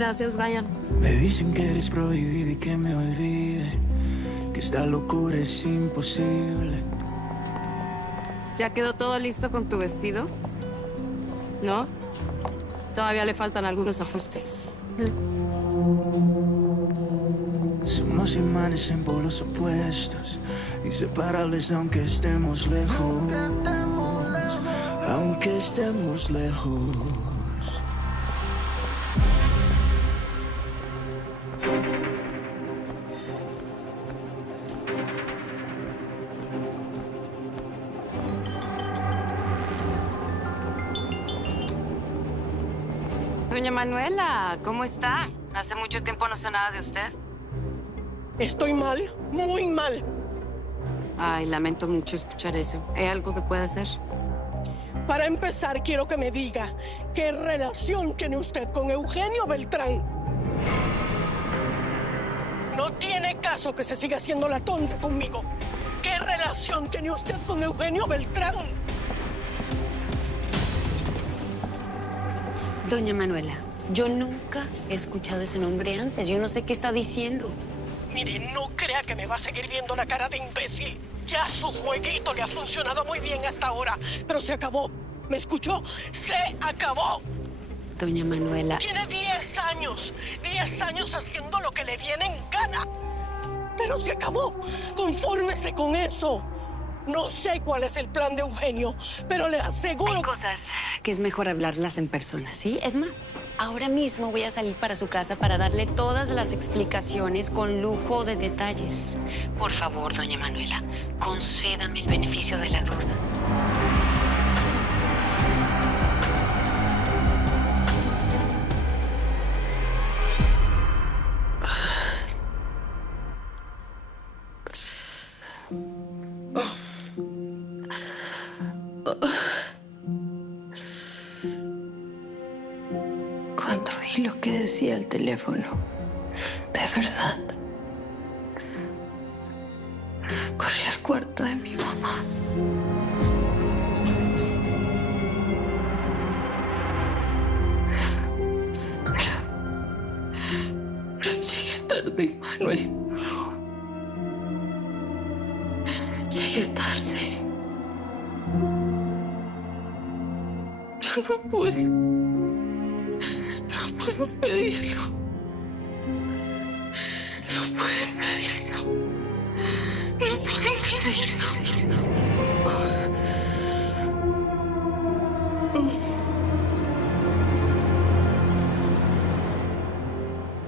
Gracias, Brian. Me dicen que eres prohibida y que me olvide, que esta locura es imposible. ¿Ya quedó todo listo con tu vestido? ¿No? Todavía le faltan algunos ajustes. Somos imanes en polos opuestos, inseparables aunque estemos lejos. Aunque estemos lejos. Doña Manuela, ¿cómo está? Hace mucho tiempo no sé nada de usted. Estoy mal, muy mal. Ay, lamento mucho escuchar eso. ¿Hay algo que pueda hacer? Para empezar, quiero que me diga qué relación tiene usted con Eugenio Beltrán. No tiene caso que se siga haciendo la tonta conmigo. ¿Qué relación tiene usted con Eugenio Beltrán? Doña Manuela, yo nunca he escuchado ese nombre antes. Yo no sé qué está diciendo. Mire, no crea que me va a seguir viendo la cara de imbécil. Ya su jueguito le ha funcionado muy bien hasta ahora, pero se acabó. ¿Me escuchó? ¡Se acabó! Doña Manuela... Tiene 10 años haciendo lo que le viene en gana. Pero se acabó. Confórmese con eso. No sé cuál es el plan de Eugenio, pero le aseguro... Hay cosas que es mejor hablarlas en persona, ¿sí? Es más, ahora mismo voy a salir para su casa para darle todas las explicaciones con lujo de detalles. Por favor, doña Manuela, concédame el beneficio de la duda. Cuando vi lo que decía el teléfono, de verdad, corrí al cuarto de mi mamá. Pero llegué tarde, Manuel. Llegué tarde. Yo no pude. No puedo pedirlo. No puedo pedirlo. No puedo pedirlo.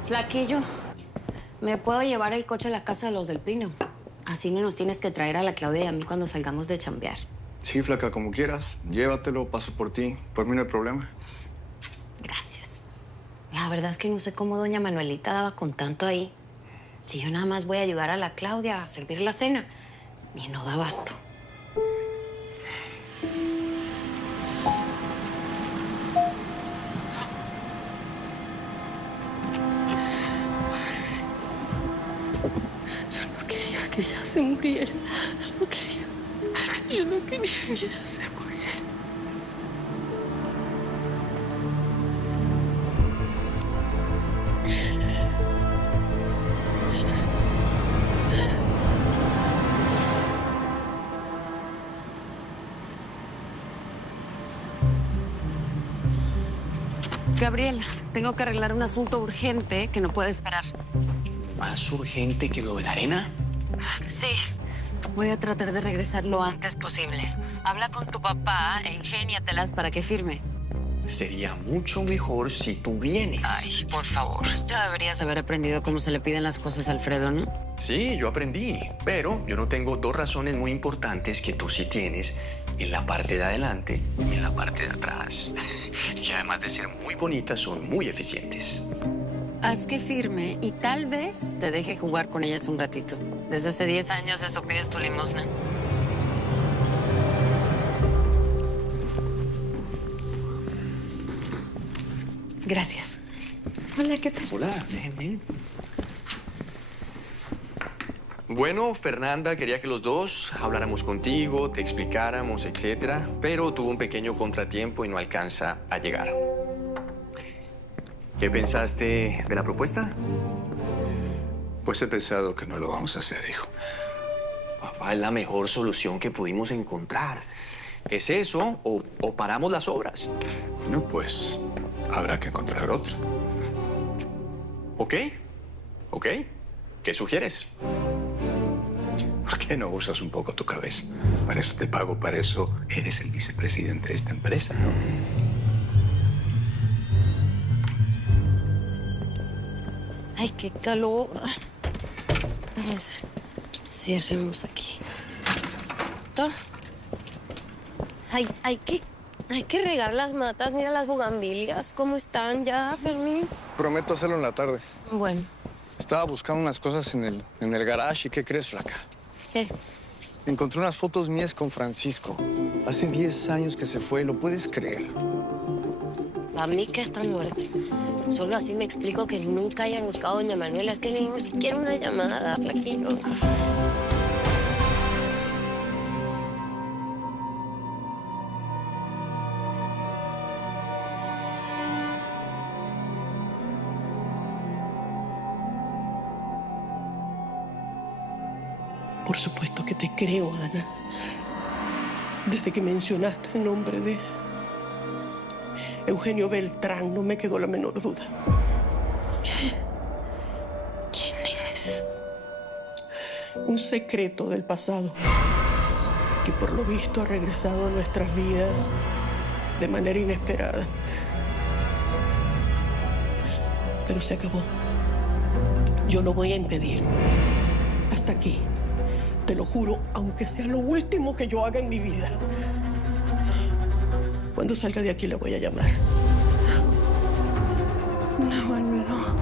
Flaquillo, ¿me puedo llevar el coche a la casa de los del Pino? Así no nos tienes que traer a la Claudia y a mí cuando salgamos de chambear. Sí, flaca, como quieras. Llévatelo, paso por ti. Por mí no hay problema. Gracias. La verdad es que no sé cómo doña Manuelita daba con tanto ahí. Si yo nada más voy a ayudar a la Claudia a servir la cena. Y no da abasto. Yo no quería que ella se muriera. Yo no quería que ella se muriera. Gabriela, tengo que arreglar un asunto urgente que no puede esperar. ¿Más urgente que lo de la arena? Sí. Voy a tratar de regresar lo antes posible. Habla con tu papá e ingéniatelas para que firme. Sería mucho mejor si tú vienes. Ay, por favor. Ya deberías haber aprendido cómo se le piden las cosas a Alfredo, ¿no? Sí, yo aprendí, pero yo no tengo dos razones muy importantes que tú sí tienes en la parte de adelante y en la parte de atrás. Y además de ser muy bonitas, son muy eficientes. Haz que firme y tal vez te deje jugar con ellas un ratito. Desde hace 10 años eso pides tu limosna. Gracias. Hola, ¿qué tal? Hola, ven. Bueno, Fernanda quería que los dos habláramos contigo, te explicáramos, etcétera, pero tuvo un pequeño contratiempo y no alcanza a llegar. ¿Qué pensaste de la propuesta? Pues he pensado que no lo vamos a hacer, hijo. Papá, es la mejor solución que pudimos encontrar. ¿Es eso o paramos las obras? No, pues habrá que encontrar otra. ¿Ok? ¿Ok? ¿Qué sugieres? ¿Por qué no usas un poco tu cabeza? Para eso te pago, para eso eres el vicepresidente de esta empresa, ¿no? Ay, qué calor. Vamos, cerremos aquí. ¿Listo? Hay que regar las matas. Mira las bugambilias. ¿Cómo están ya, Fermín? Prometo hacerlo en la tarde. Bueno. Estaba buscando unas cosas en el garage y ¿qué crees, flaca? ¿Qué? Encontré unas fotos mías con Francisco. Hace 10 años que se fue, ¿lo puedes creer? Para mí que está muerto. Solo así me explico que nunca haya buscado a doña Manuela. Es que ni siquiera una llamada, flaquillo. Por supuesto que te creo, Ana. Desde que mencionaste el nombre de Eugenio Beltrán, no me quedó la menor duda. ¿Quién es? Un secreto del pasado que por lo visto ha regresado a nuestras vidas de manera inesperada. Pero se acabó. Yo lo voy a impedir. Hasta aquí. Te lo juro, aunque sea lo último que yo haga en mi vida. Cuando salga de aquí le voy a llamar. No, Manuel, no.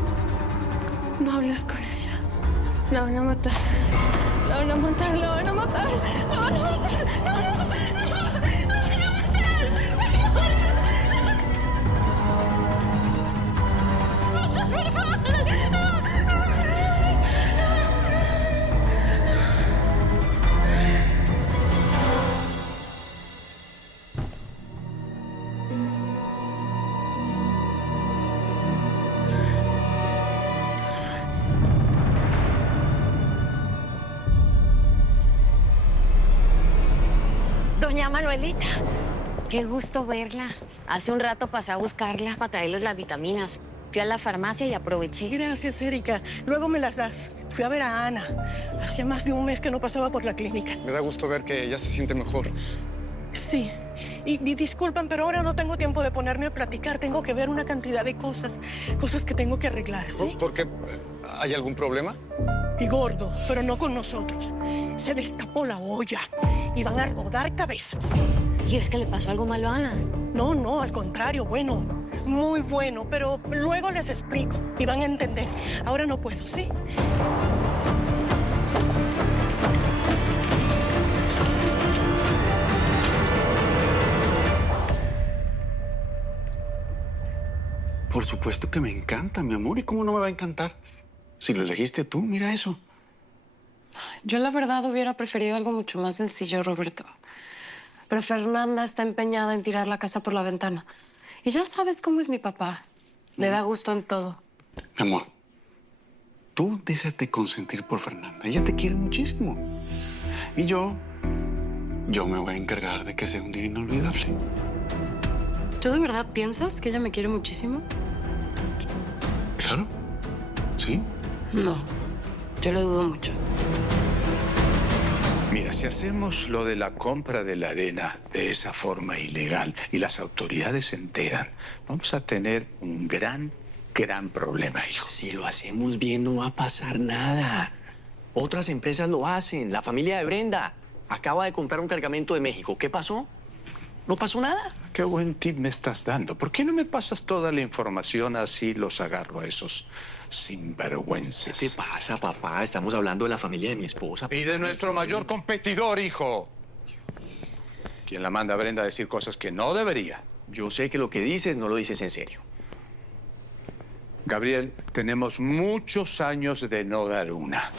No hables con ella. La van a matar. La van a matar, la van a matar. La van a matar. No, no, no. La van a matar. Por favor. Doña Manuelita, qué gusto verla. Hace un rato pasé a buscarla para traerles las vitaminas. Fui a la farmacia y aproveché. Gracias, Erika. Luego me las das. Fui a ver a Ana. Hacía más de un mes que no pasaba por la clínica. Me da gusto ver que ya se siente mejor. Sí. Y disculpan, pero ahora no tengo tiempo de ponerme a platicar. Tengo que ver una cantidad de cosas. Cosas que tengo que arreglar, ¿sí? ¿Por qué? ¿Hay algún problema? Y gordo, pero no con nosotros. Se destapó la olla y van a rodar cabezas. ¿Y es que le pasó algo malo a Ana? No, no, al contrario, bueno, muy bueno, pero luego les explico y van a entender. Ahora no puedo, ¿sí? Por supuesto que me encanta, mi amor. ¿Y cómo no me va a encantar? Si lo elegiste tú, mira eso. Yo la verdad hubiera preferido algo mucho más sencillo, Roberto. Pero Fernanda está empeñada en tirar la casa por la ventana. Y ya sabes cómo es mi papá. Le da gusto en todo. Mi amor, tú déjate consentir por Fernanda. Ella te quiere muchísimo. Y yo me voy a encargar de que sea un día inolvidable. ¿Tú de verdad piensas que ella me quiere muchísimo? Claro. ¿Sí? No, yo lo dudo mucho. Mira, si hacemos lo de la compra de la arena de esa forma ilegal y las autoridades se enteran, vamos a tener un gran problema, hijo. Si lo hacemos bien, no va a pasar nada. Otras empresas lo hacen. La familia de Brenda acaba de comprar un cargamento de México. ¿Qué pasó? ¿No pasó nada? Qué buen tip me estás dando. ¿Por qué no me pasas toda la información así los agarro a esos sinvergüenzas? ¿Qué te pasa, papá? Estamos hablando de la familia de mi esposa. Y de nuestro mayor competidor, hijo. ¿Quién la manda a Brenda a decir cosas que no debería? Yo sé que lo que dices no lo dices en serio. Gabriel, tenemos muchos años de no dar una.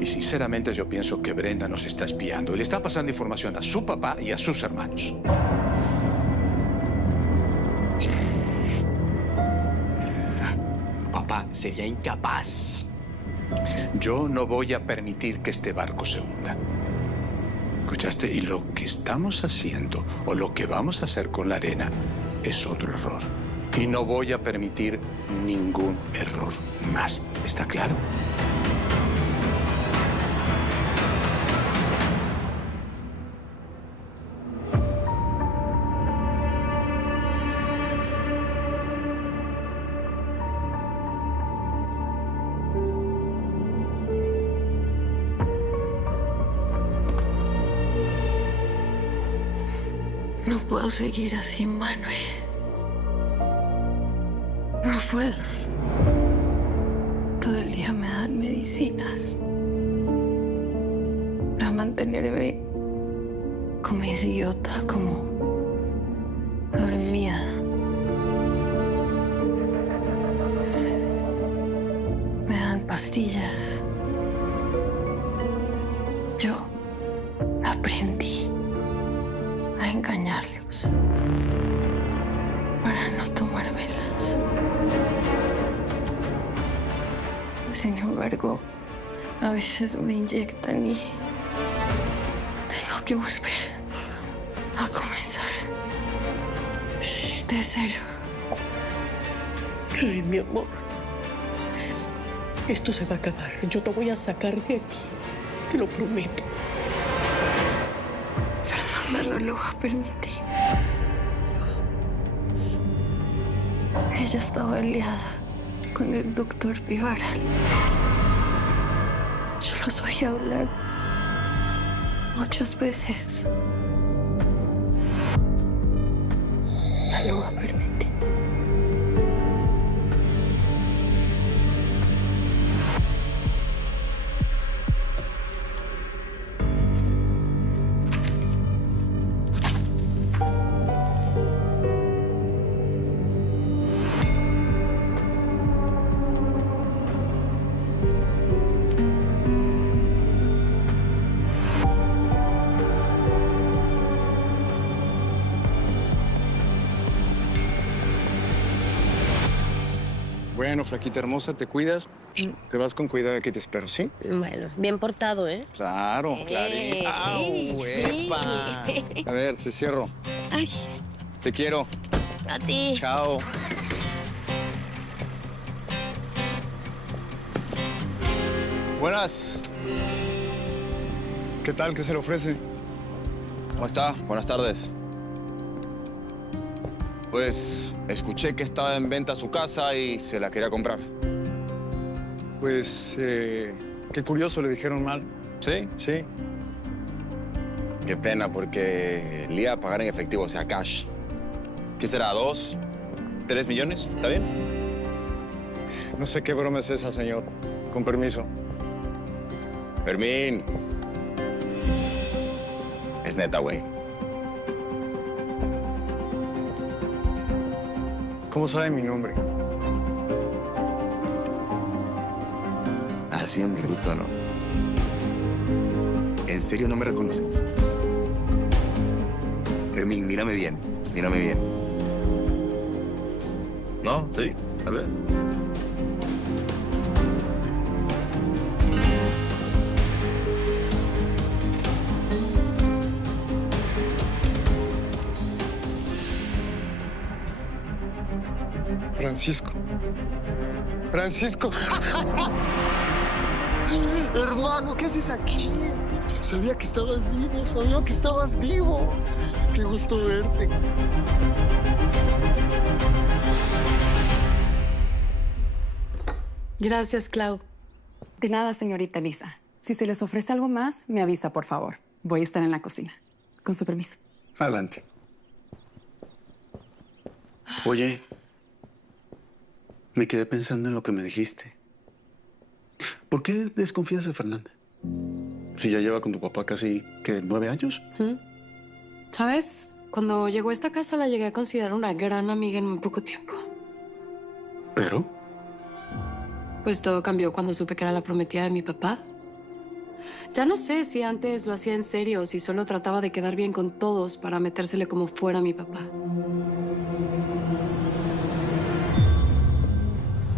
Y sinceramente yo pienso que Brenda nos está espiando y le está pasando información a su papá y a sus hermanos. sería incapaz. Yo no voy a permitir que este barco se hunda. ¿Escuchaste? Y lo que estamos haciendo o lo que vamos a hacer con la arena es otro error. Y no voy a permitir ningún error más. ¿Está claro? No puedo seguir así, Manuel. No puedo. Todo el día me dan medicinas para mantenerme como idiota, como dormida. Me dan pastillas. Yo aprendí a engañarlos para no tomármelas. Sin embargo, a veces me inyectan y tengo que volver a comenzar de cero. Ay, mi amor. Esto se va a acabar. Yo te voy a sacar de aquí. Te lo prometo. Fernanda no lo va a permitir. Ella estaba aliada con el doctor Vivaral. Yo los oí hablar muchas veces. No lo va a permitir. Bueno, flaquita hermosa, ¿te cuidas? Te vas con cuidado, aquí te espero, ¿sí? Bueno, bien portado, ¿eh? Claro, clarito. ¡Au, epa! A ver, te cierro. Ay, Te quiero. a ti. Chao. Buenas. ¿Qué tal? ¿Qué se le ofrece? ¿Cómo está? Buenas tardes. Pues escuché que estaba en venta su casa y se la quería comprar. Pues, qué curioso, le dijeron mal. ¿Sí? Sí. Qué pena, porque le iba a pagar en efectivo, o sea, cash. ¿Qué será? ¿2, 3 millones? ¿Está bien? No sé qué broma es esa, señor. Con permiso. Fermín. Es neta, güey. ¿Cómo sabe mi nombre? Así en bruto, ¿no? ¿En serio no me reconoces? Fermín, mírame bien. Mírame bien. ¿No? ¿Sí? A ver. Francisco. Francisco. Hermano, ¿qué haces aquí? Sabía que estabas vivo, sabía que estabas vivo. Qué gusto verte. Gracias, Clau. De nada, señorita Lisa. Si se les ofrece algo más, me avisa, por favor. Voy a estar en la cocina. Con su permiso. Adelante. Oye, me quedé pensando en lo que me dijiste. ¿Por qué desconfías de Fernanda? Si ya lleva con tu papá casi, ¿qué, 9 años? ¿Sabes? Cuando llegó a esta casa la llegué a considerar una gran amiga en muy poco tiempo. ¿Pero? Pues todo cambió cuando supe que era la prometida de mi papá. Ya no sé si antes lo hacía en serio o si solo trataba de quedar bien con todos para metérsele como fuera mi papá.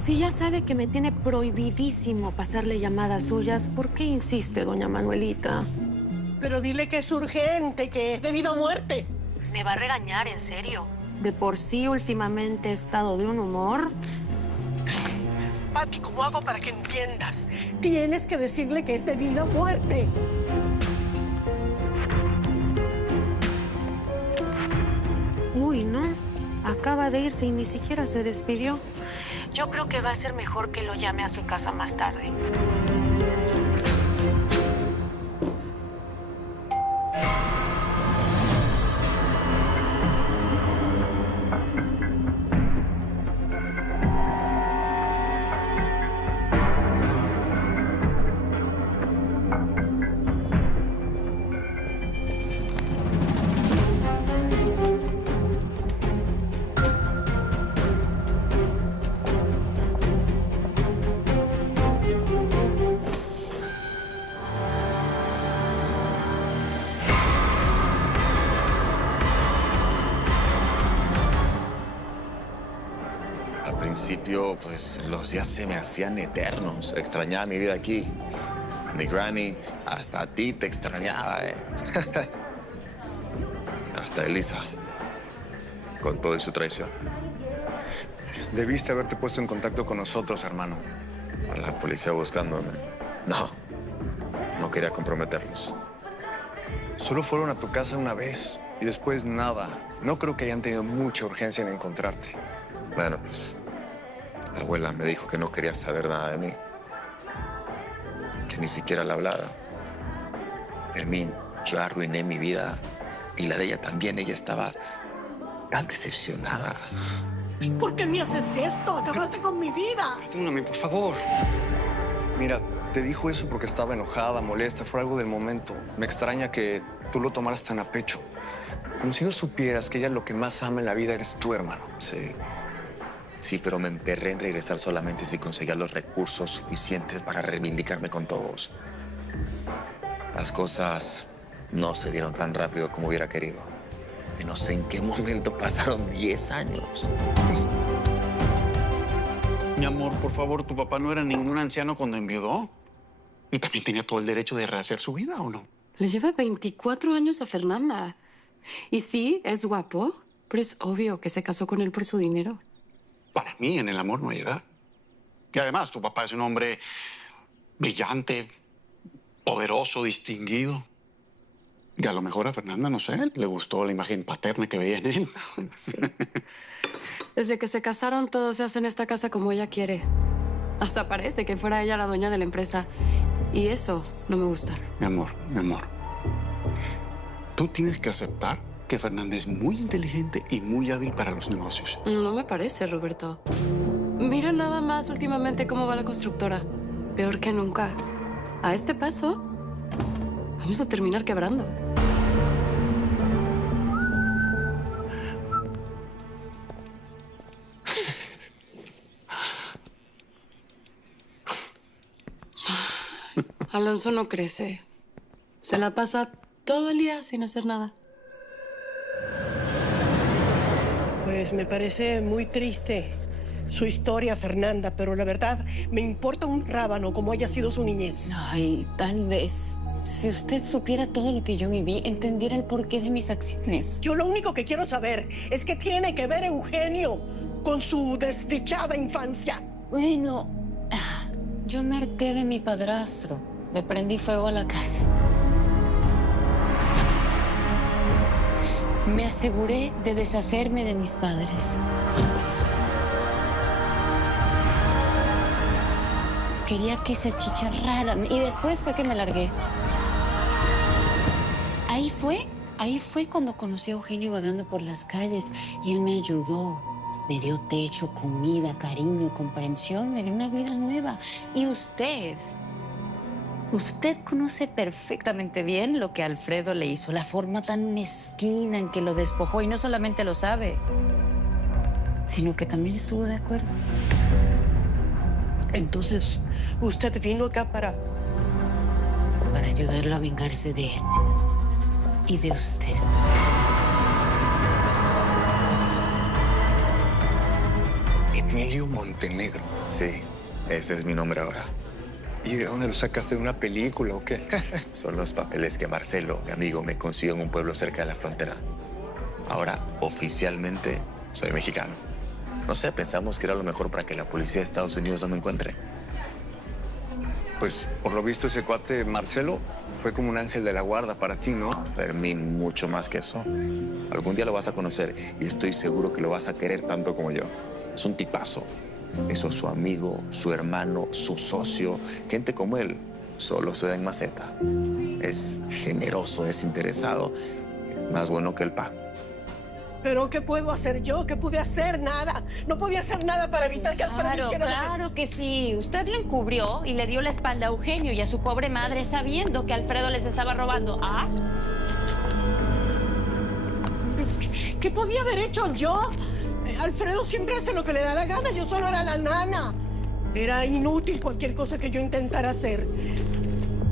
Si ya sabe que me tiene prohibidísimo pasarle llamadas suyas, ¿por qué insiste, doña Manuelita? Pero dile que es urgente, que es de vida o muerte. Me va a regañar, en serio. De por sí, últimamente he estado de un humor. Pati, ¿cómo hago para que entiendas? Tienes que decirle que es de vida o muerte. Uy, no. Acaba de irse y ni siquiera se despidió. Yo creo que va a ser mejor que lo llame a su casa más tarde. Al principio, pues, los días se me hacían eternos. Extrañaba mi vida aquí. Mi granny, hasta a ti te extrañaba, ¿eh? Hasta Elisa, con todo y su traición. Debiste haberte puesto en contacto con nosotros, hermano. A la policía buscándome. No quería comprometerlos. Solo fueron a tu casa una vez y después nada. No creo que hayan tenido mucha urgencia en encontrarte. Bueno, pues, la abuela me dijo que no quería saber nada de mí. Que ni siquiera le hablara. Fermín, yo arruiné mi vida y la de ella también. Ella estaba tan decepcionada. ¿Por qué me haces esto? Acabaste con mi vida. Perdóname, por favor. Mira, te dijo eso porque estaba enojada, molesta, fue algo del momento. Me extraña que tú lo tomaras tan a pecho. Como si no supieras que ella lo que más ama en la vida eres tú, hermano. Sí, pero me emperré en regresar solamente si conseguía los recursos suficientes para reivindicarme con todos. Las cosas no se dieron tan rápido como hubiera querido. Y no sé en qué momento pasaron 10 años. Mi amor, por favor, tu papá no era ningún anciano cuando enviudó. Y también tenía todo el derecho de rehacer su vida, ¿o no? Le lleva 24 años a Fernanda. Y sí, es guapo, pero es obvio que se casó con él por su dinero. Para mí, en el amor no hay edad. Y además, tu papá es un hombre brillante, poderoso, distinguido. Y a lo mejor a Fernanda, no sé, le gustó la imagen paterna que veía en él. Sí. Desde que se casaron, todo se hace en esta casa como ella quiere. Hasta parece que fuera ella la dueña de la empresa. Y eso no me gusta. Mi amor. Tú tienes que aceptar que Fernanda es muy inteligente y muy hábil para los negocios. No me parece, Roberto. Mira nada más últimamente cómo va la constructora. Peor que nunca. A este paso, vamos a terminar quebrando. Alonso no crece. Se la pasa todo el día sin hacer nada. Pues me parece muy triste su historia, Fernanda, pero la verdad me importa un rábano como haya sido su niñez. Ay, tal vez. Si usted supiera todo lo que yo viví, entendiera el porqué de mis acciones. Yo lo único que quiero saber es qué tiene que ver Eugenio con su desdichada infancia. Bueno, yo me harté de mi padrastro. Le prendí fuego a la casa. Me aseguré de deshacerme de mis padres. Quería que se achicharraran y después fue que me largué. Ahí fue cuando conocí a Eugenio vagando por las calles y él me ayudó. Me dio techo, comida, cariño, comprensión, me dio una vida nueva. Y usted conoce perfectamente bien lo que Alfredo le hizo, la forma tan mezquina en que lo despojó. Y no solamente lo sabe, sino que también estuvo de acuerdo. Entonces, usted vino acá para ayudarlo a vengarse de él y de usted. ¿Y Emilio Montenegro. Sí, ese es mi nombre ahora. ¿Y de dónde lo sacaste, de una película o qué? Son los papeles que Marcelo, mi amigo, me consiguió en un pueblo cerca de la frontera. Ahora, oficialmente, soy mexicano. No sé, pensamos que era lo mejor para que la policía de Estados Unidos no me encuentre. Pues, por lo visto, ese cuate Marcelo fue como un ángel de la guarda para ti, ¿no? Fermín, mucho más que eso. Algún día lo vas a conocer y estoy seguro que lo vas a querer tanto como yo. Es un tipazo. Eso, su amigo, su hermano, su socio, gente como él, solo se da en maceta. Es generoso, desinteresado, más bueno que el pan. ¿Pero qué puedo hacer yo? ¿Qué pude hacer? Nada. No podía hacer nada para evitar que Alfredo hiciera Claro que sí. Usted lo encubrió y le dio la espalda a Eugenio y a su pobre madre sabiendo que Alfredo les estaba robando. ¿Ah? ¿Qué podía haber hecho yo? Alfredo siempre hace lo que le da la gana. Yo solo era la nana. Era inútil cualquier cosa que yo intentara hacer.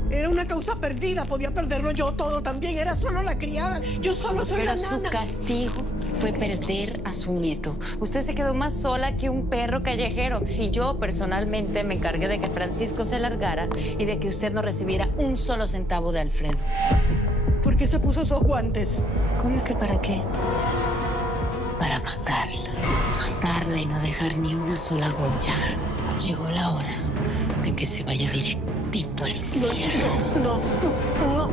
Era una causa perdida. Podía perderlo yo todo también. Era solo la criada. Yo solo soy la nana. Pero su castigo fue perder a su nieto. Usted se quedó más sola que un perro callejero. Y yo, personalmente, me encargué de que Francisco se largara y de que usted no recibiera un solo centavo de Alfredo. ¿Por qué se puso esos guantes? ¿Cómo que para qué? Para matarla. Matarla y no dejar ni una sola huella. Llegó la hora de que se vaya directito al infierno. No.